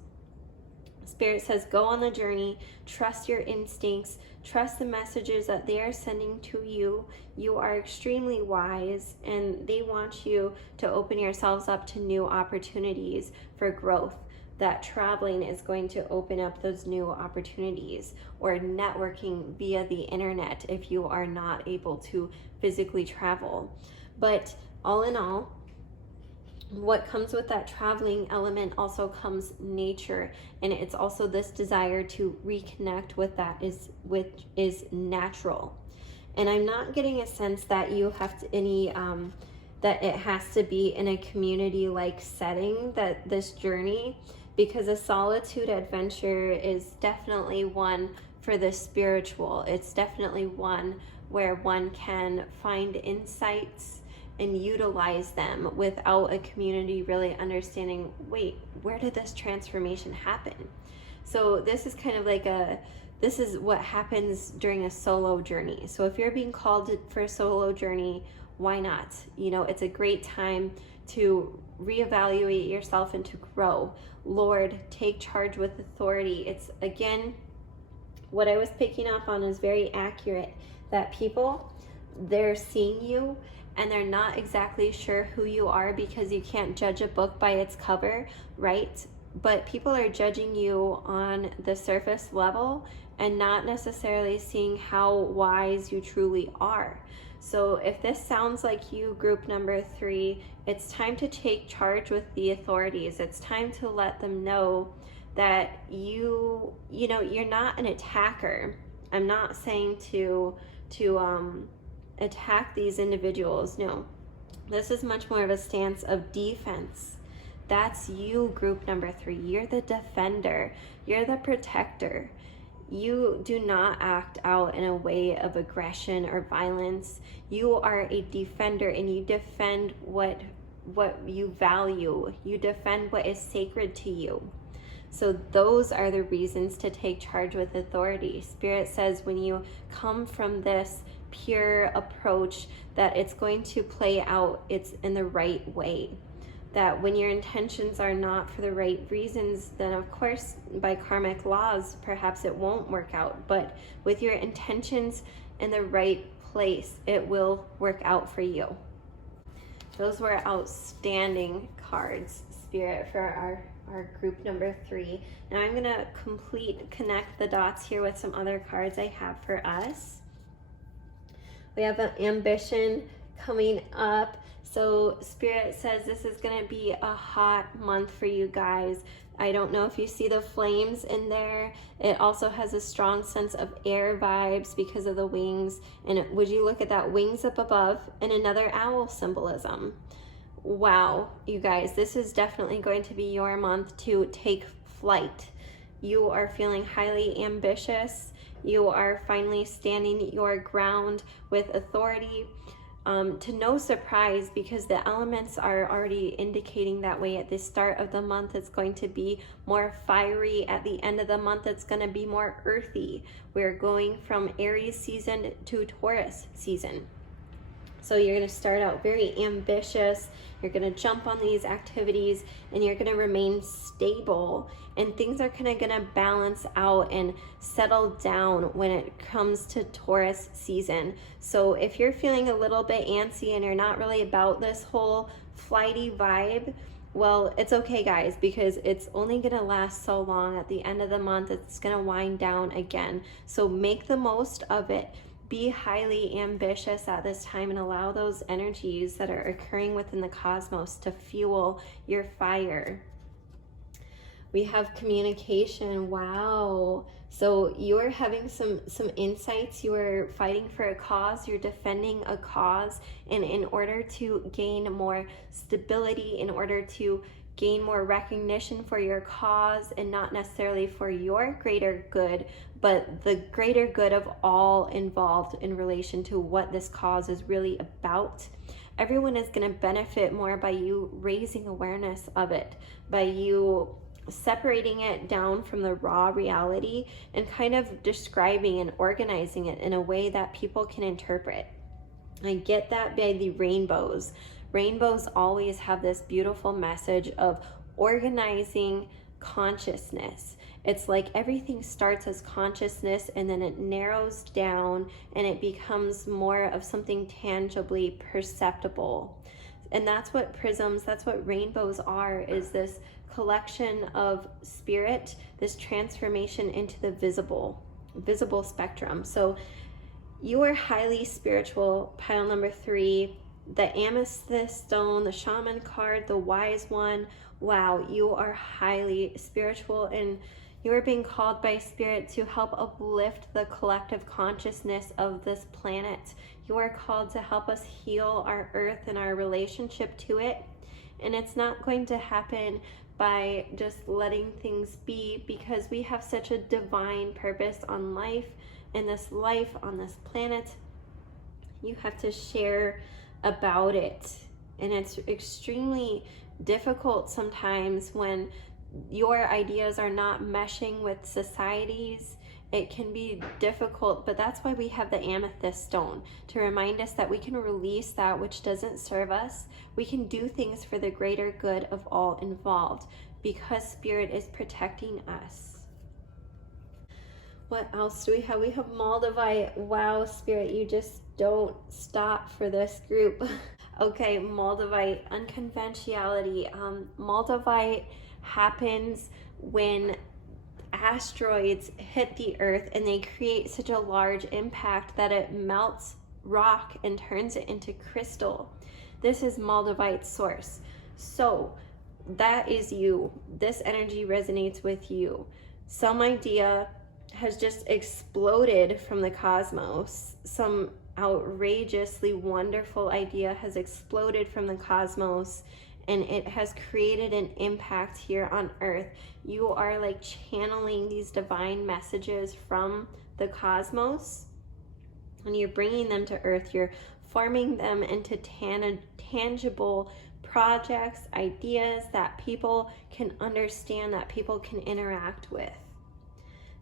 Spirit says go on the journey, trust your instincts, trust the messages that they are sending to you. You are extremely wise and they want you to open yourselves up to new opportunities for growth. That traveling is going to open up those new opportunities, or networking via the internet if you are not able to physically travel. But all in all, what comes with that traveling element also comes nature, and it's also this desire to reconnect with that which is natural. And I'm not getting a sense that you have to that it has to be in a community like setting, that this journey, because a solitude adventure is definitely one for the spiritual. It's definitely one where one can find insights and utilize them without a community really understanding, wait, where did this transformation happen? So this is kind of like this is what happens during a solo journey. So if you're being called for a solo journey, why not? It's a great time to reevaluate yourself and to grow. Lord, take charge with authority. It's, again, what I was picking up on is very accurate, that people, they're seeing you and they're not exactly sure who you are, because you can't judge a book by its cover, right? But people are judging you on the surface level and not necessarily seeing how wise you truly are. So if this sounds like you, group number 3, it's time to take charge with the authorities. It's time to let them know that you're not an attacker. I'm not saying to attack these individuals. No, this is much more of a stance of defense. That's you, group number 3. You're the defender. You're the protector. You do not act out in a way of aggression or violence. You are a defender, and you defend what you value. You defend what is sacred to you. So those are the reasons to take charge with authority. Spirit says when you come from this pure approach, that it's going to play out, it's in the right way. That when your intentions are not for the right reasons, then of course by karmic laws perhaps it won't work out, but with your intentions in the right place, it will work out for you. Those were outstanding cards, Spirit, for our group number 3. Now I'm going to connect the dots here with some other cards I have for us. We have an ambition coming up. So Spirit says this is going to be a hot month for you guys. I don't know if you see the flames in there. It also has a strong sense of air vibes because of the wings. And would you look at that, wings up above and another owl symbolism. Wow, you guys, this is definitely going to be your month to take flight. You are feeling highly ambitious. You are finally standing your ground with authority. To no surprise, because the elements are already indicating that way. At the start of the month, it's going to be more fiery. At the end of the month, it's going to be more earthy. We're going from Aries season to Taurus season. So you're going to start out very ambitious. You're going to jump on these activities and you're going to remain stable. And things are kind of going to balance out and settle down when it comes to Taurus season. So if you're feeling a little bit antsy and you're not really about this whole flighty vibe, well, it's okay, guys, because it's only going to last so long. At the end of the month, it's going to wind down again. So make the most of it. Be highly ambitious at this time and allow those energies that are occurring within the cosmos to fuel your fire. We have communication. Wow. So you're having some insights. You are fighting for a cause. You're defending a cause. And in order to gain more stability, in order to gain more recognition for your cause, and not necessarily for your greater good, but the greater good of all involved in relation to what this cause is really about. Everyone is going to benefit more by you raising awareness of it, by you separating it down from the raw reality and kind of describing and organizing it in a way that people can interpret. I get that by the rainbows. Rainbows always have this beautiful message of organizing consciousness. It's like everything starts as consciousness and then it narrows down and it becomes more of something tangibly perceptible. And that's what prisms, that's what rainbows are, is this collection of spirit, this transformation into the visible spectrum. So you are highly spiritual, pile number 3. The amethyst stone, the shaman card, the wise one. Wow, you are highly spiritual, and you are being called by spirit to help uplift the collective consciousness of this planet. You are called to help us heal our earth and our relationship to it. And it's not going to happen by just letting things be, because we have such a divine purpose on life, and this life on this planet. You have to share about it, and it's extremely difficult sometimes when your ideas are not meshing with society's. It can be difficult, but that's why we have the amethyst stone, to remind us that we can release that which doesn't serve us. We can do things for the greater good of all involved, because spirit is protecting us. What else do we have? We have Moldavite. Wow, spirit, you just don't stop for this group. Okay, Moldavite, unconventionality. Moldavite happens when asteroids hit the earth and they create such a large impact that it melts rock and turns it into crystal. This is Moldavite's source. So that is you. This energy resonates with you. Some idea has just exploded from the cosmos. Some outrageously wonderful idea has exploded from the cosmos, and it has created an impact here on earth. You are like channeling these divine messages from the cosmos, and you're bringing them to earth. You're forming them into tangible projects, ideas that people can understand, that people can interact with.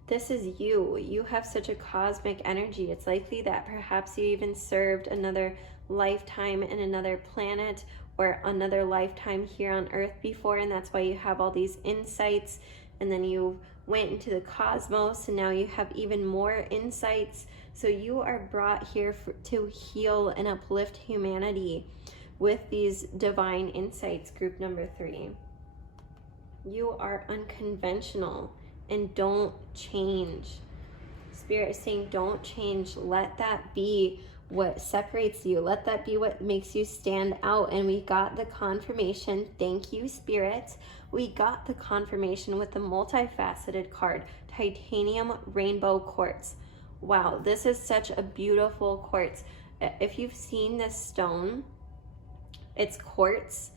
This is you. You have such a cosmic energy. It's likely that perhaps you even served another lifetime in another planet or another lifetime here on earth before, and that's why you have all these insights. And then you went into the cosmos, and now you have even more insights. So you are brought here to heal and uplift humanity with these divine insights, group number 3. You are unconventional, and don't change. Spirit is saying don't change. Let that be what separates you. Let that be what makes you stand out. And we got the confirmation. Thank you, Spirit. We got the confirmation with the multifaceted card, Titanium Rainbow Quartz. Wow, this is such a beautiful quartz. If you've seen this stone, it's quartz,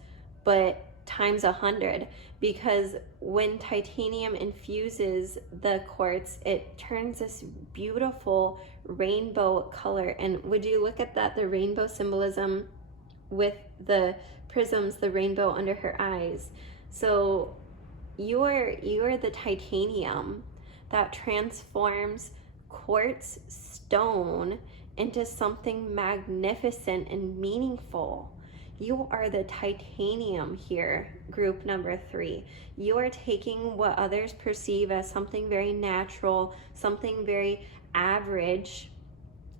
but times 100, because when titanium infuses the quartz, it turns this beautiful rainbow color. And would you look at that, the rainbow symbolism with the prisms, the rainbow under her eyes. So you are the titanium that transforms quartz stone into something magnificent and meaningful. You are the titanium here, group number 3. You are taking what others perceive as something very natural, something very average,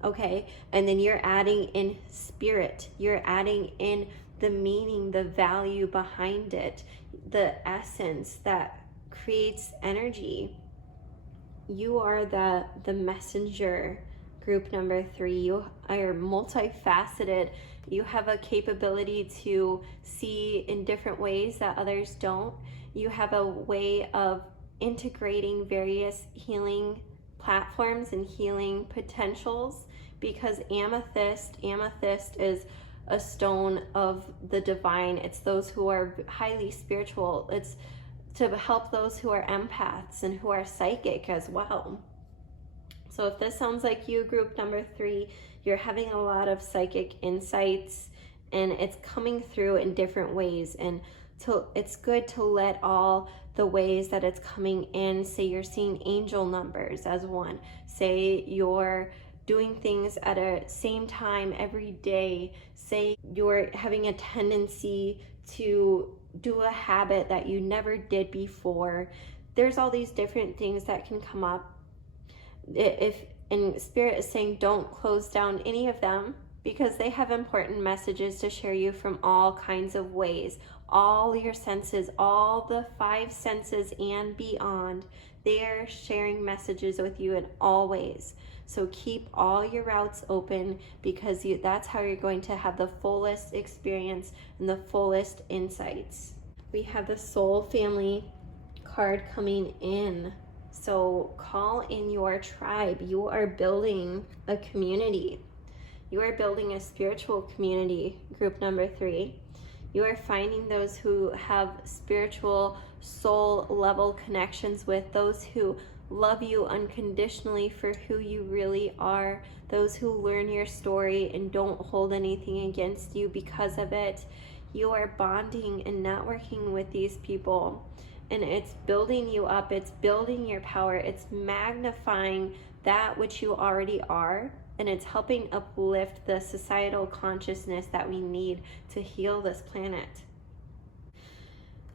okay? And then you're adding in spirit. You're adding in the meaning, the value behind it, the essence that creates energy. You are the messenger, group number 3. You are multifaceted. You have a capability to see in different ways that others don't. You have a way of integrating various healing platforms and healing potentials, because amethyst is a stone of the divine. It's those who are highly spiritual. It's to help those who are empaths and who are psychic as well. So if this sounds like you, group number 3, you're having a lot of psychic insights and it's coming through in different ways. And it's good to let all the ways that it's coming in, say you're seeing angel numbers as one, say you're doing things at a same time every day, say you're having a tendency to do a habit that you never did before. There's all these different things that can come up. And Spirit is saying don't close down any of them, because they have important messages to share you from all kinds of ways. All your senses, all the 5 senses and beyond, they're sharing messages with you in all ways. So keep all your routes open, because that's how you're going to have the fullest experience and the fullest insights. We have the Soul Family card coming in. So call in your tribe. You are building a community. You are building a spiritual community, group number 3. You are finding those who have spiritual soul level connections with, those who love you unconditionally for who you really are, those who learn your story and don't hold anything against you because of it. You are bonding and networking with these people, and it's building you up, it's building your power, it's magnifying that which you already are, and it's helping uplift the societal consciousness that we need to heal this planet.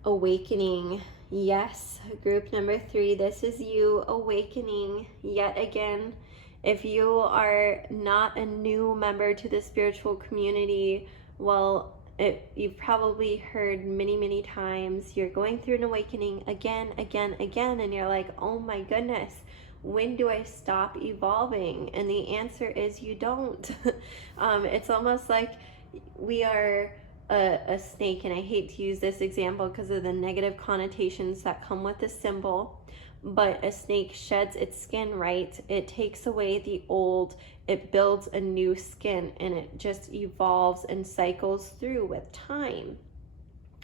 Awakening. Yes, group number 3, this is you awakening yet again. If you are not a new member to the spiritual community, well, you've probably heard many times, you're going through an awakening again, and you're like, oh my goodness, when do I stop evolving? And the answer is you don't. It's almost like we are a snake, and I hate to use this example because of the negative connotations that come with the symbol, but a snake sheds its skin, right? It takes away the old, it builds a new skin, and it just evolves and cycles through with time.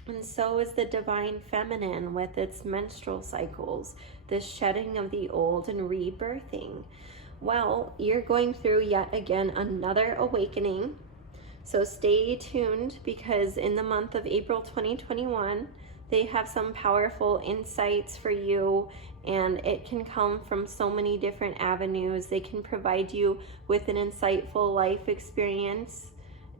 And so is the divine feminine with its menstrual cycles, this shedding of the old and rebirthing. Well, you're going through yet again another awakening. So stay tuned, because in the month of April 2021, they have some powerful insights for you, and it can come from so many different avenues. They can provide you with an insightful life experience,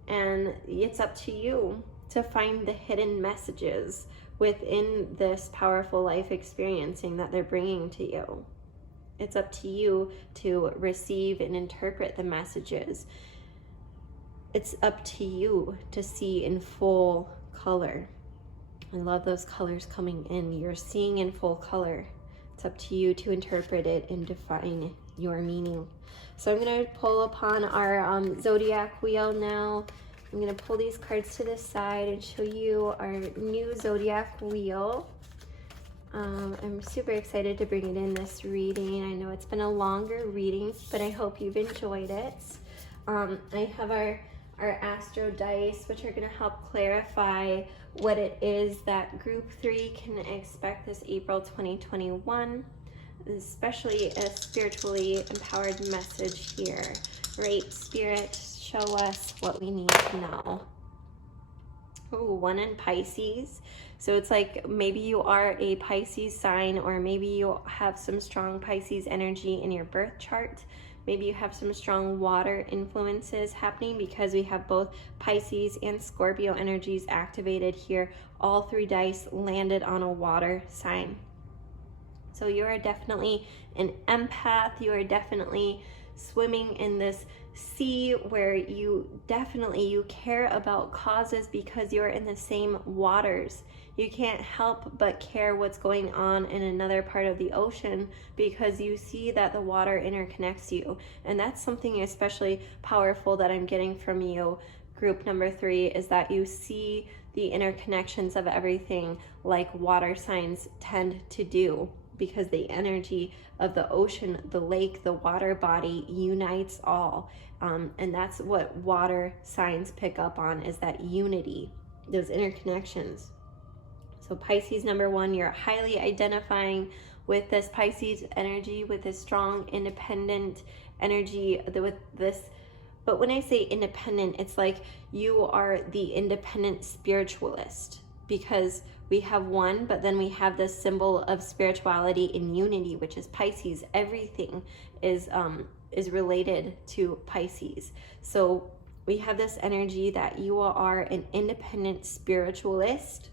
and it's up to you to find the hidden messages within this powerful life experiencing that they're bringing to you. It's up to you to receive and interpret the messages. It's up to you to see in full color. I love those colors coming in. You're seeing in full color. It's up to you to interpret it and define your meaning. So I'm going to pull upon our zodiac wheel now. I'm going to pull these cards to the side and show you our new zodiac wheel. I'm super excited to bring it in this reading. I know it's been a longer reading, but I hope you've enjoyed it. I have our astro dice, which are going to help clarify what it is that group 3 can expect this April 2021, especially a spiritually empowered message here. Right, Spirit, show us what we need to know. Ooh, 1 in Pisces. So it's like maybe you are a Pisces sign, or maybe you have some strong Pisces energy in your birth chart. Maybe you have some strong water influences happening, because we have both Pisces and Scorpio energies activated here. All 3 dice landed on a water sign. So you are definitely an empath. You are definitely swimming in this sea where you care about causes, because you're in the same waters. You can't help but care what's going on in another part of the ocean, because you see that the water interconnects you. And that's something especially powerful that I'm getting from you, group number 3, is that you see the interconnections of everything like water signs tend to do. because the energy of the ocean, the lake, the water body unites all. And that's what water signs pick up on, is that unity, those interconnections. So Pisces number 1, you're highly identifying with this Pisces energy, with this strong independent energy, with this. But when I say independent, it's like you are the independent spiritualist, because we have one, but then we have this symbol of spirituality and unity, which is Pisces. Everything is related to Pisces. So we have this energy that you are an independent spiritualist.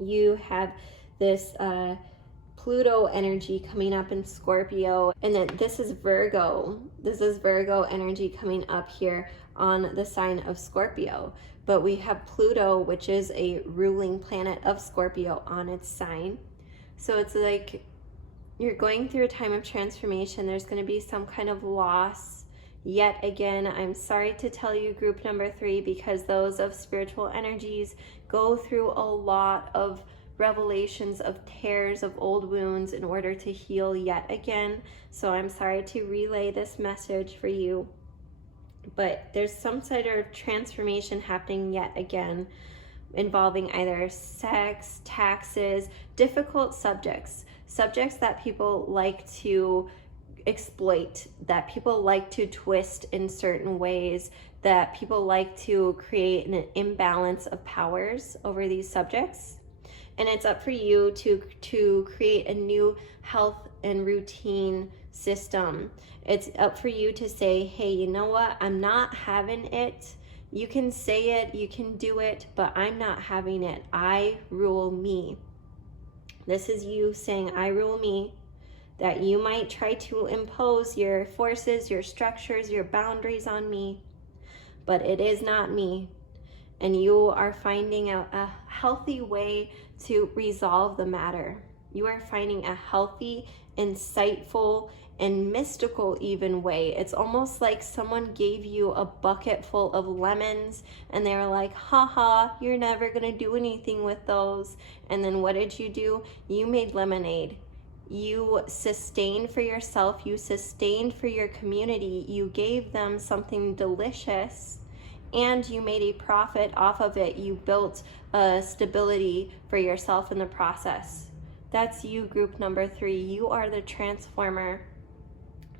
You have this Pluto energy coming up in Scorpio, and then this is Virgo. This is Virgo energy coming up here on the sign of Scorpio. But we have Pluto, which is a ruling planet of Scorpio, on its sign. So it's like you're going through a time of transformation. There's going to be some kind of loss. Yet again, I'm sorry to tell you, group number 3, because those of spiritual energies go through a lot of revelations, of tears, of old wounds in order to heal yet again. So I'm sorry to relay this message for you. But there's some sort of transformation happening yet again, involving either sex, taxes, difficult subjects that people like to exploit, that people like to twist in certain ways, that people like to create an imbalance of powers over these subjects. And it's up for you to create a new health and routine system. It's up for you to say, hey, you know what? I'm not having it. You can say it, you can do it, but I'm not having it. I rule me. This is you saying, I rule me. That you might try to impose your forces, your structures, your boundaries on me, but it is not me. And you are finding a healthy way to resolve the matter. You are finding a healthy, insightful, and mystical even way. It's almost like someone gave you a bucket full of lemons and they were like, haha, you're never gonna do anything with those. And then what did you do? You made lemonade. You sustained for yourself, you sustained for your community, you gave them something delicious, and you made a profit off of it. You built a stability for yourself in the process. That's you, group number 3. You are the transformer.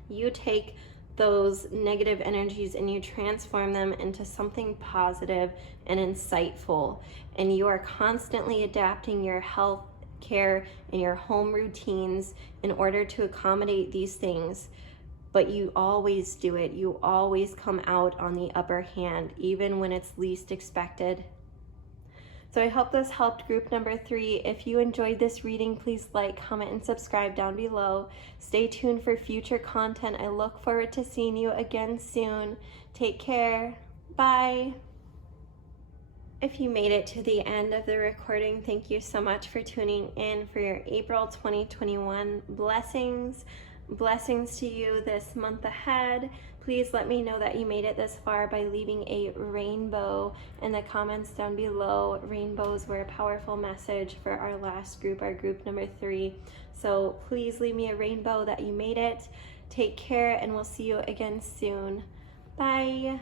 You take those negative energies and you transform them into something positive and insightful. And you are constantly adapting your health care and your home routines in order to accommodate these things. But you always do it. You always come out on the upper hand, even when it's least expected. So I hope this helped, group number 3. If you enjoyed this reading, please like, comment, and subscribe down below. Stay tuned for future content. I look forward to seeing you again soon. Take care. Bye. If you made it to the end of the recording, thank you so much for tuning in for your April 2021 blessings. Blessings to you this month ahead. Please let me know that you made it this far by leaving a rainbow in the comments down below. Rainbows were a powerful message for our last group, our group number 3. So please leave me a rainbow that you made it. Take care, and we'll see you again soon. Bye.